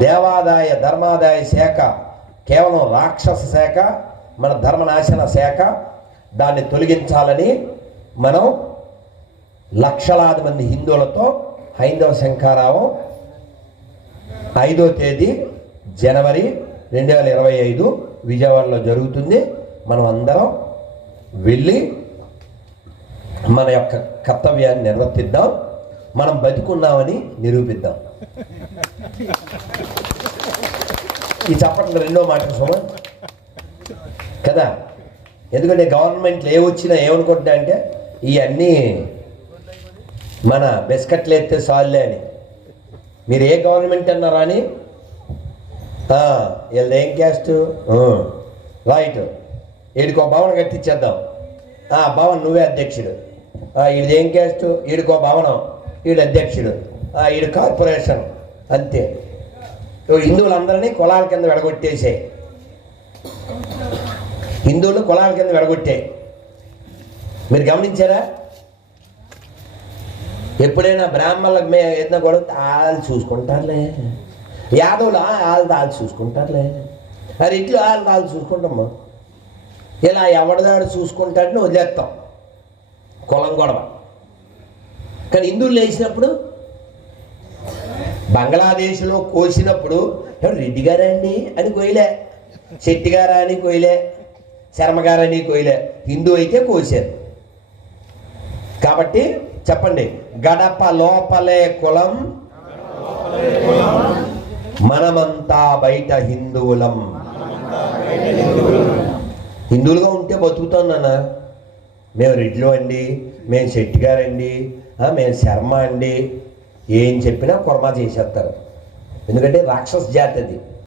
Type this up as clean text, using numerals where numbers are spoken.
దేవాదాయ ధర్మాదాయ శాఖ కేవలం రాక్షస శాఖ, మన ధర్మనాశన శాఖ. దాన్ని తొలగించాలని మనం లక్షలాది మంది హిందువులతో హైందవ శంఖారావం 5వ తేదీ జనవరి 2025 విజయవాడలో జరుగుతుంది. మనం అందరం వెళ్ళి మన యొక్క కర్తవ్యాన్ని నిర్వర్తిద్దాం, మనం బతికున్నామని నిరూపిద్దాం. ఈ చెప్పండి రెండో మాట సుమ కదా. ఎందుకంటే గవర్నమెంట్లు ఏమొచ్చినా ఏమనుకుంటున్నా అంటే ఇవన్నీ మన బిస్కెట్లు ఎత్తే సాల్లే అని. మీరు ఏ గవర్నమెంట్ అన్నారా అని, వీళ్ళది ఏం క్యాస్ట్, రైట్, వీడికో భవనం కట్టించేద్దాం, భవన్ నువ్వే అధ్యక్షుడు. వీడిది ఏం క్యాస్ట్, వీడికో భవనం, వీడు అధ్యక్షుడు, వీడు కార్పొరేషన్, అంతే. హిందువులందరినీ కులాల కింద విడగొట్టేసే, హిందువులు కులాల కింద విడగొట్టే. మీరు గమనించారా? ఎప్పుడైనా బ్రాహ్మణులకు మేము ఏదైనా కూడా వాళ్ళు చూసుకుంటారులే, యాదవులు వాళ్ళు చూసుకుంటారులే, అది ఇట్లు వాళ్ళు చూసుకుంటామ్మా, ఇలా ఎవరిదాడు చూసుకుంటాడని వదిలేస్తాం కులం గొడవ. కానీ హిందువులు వేసినప్పుడు, బంగ్లాదేశ్లో కోసినప్పుడు రెడ్డి గారండి అని కోయలే, శెట్టి గారా అని కోయలే, శర్మగారని కోయలే, హిందూ అయితే కోసారు. కాబట్టి చెప్పండి, గడప లోపలే కులం, మనమంతా బయట హిందువులం. హిందువులుగా ఉంటే బతుకుతాం నాన్న. మేము రెడ్లు అండి, మేము శెట్టి గారండి, మేము శర్మ అండి, ఏం చెప్పినా కుర్మా చేసేస్తారు. ఎందుకంటే రాక్షస జాతి అది.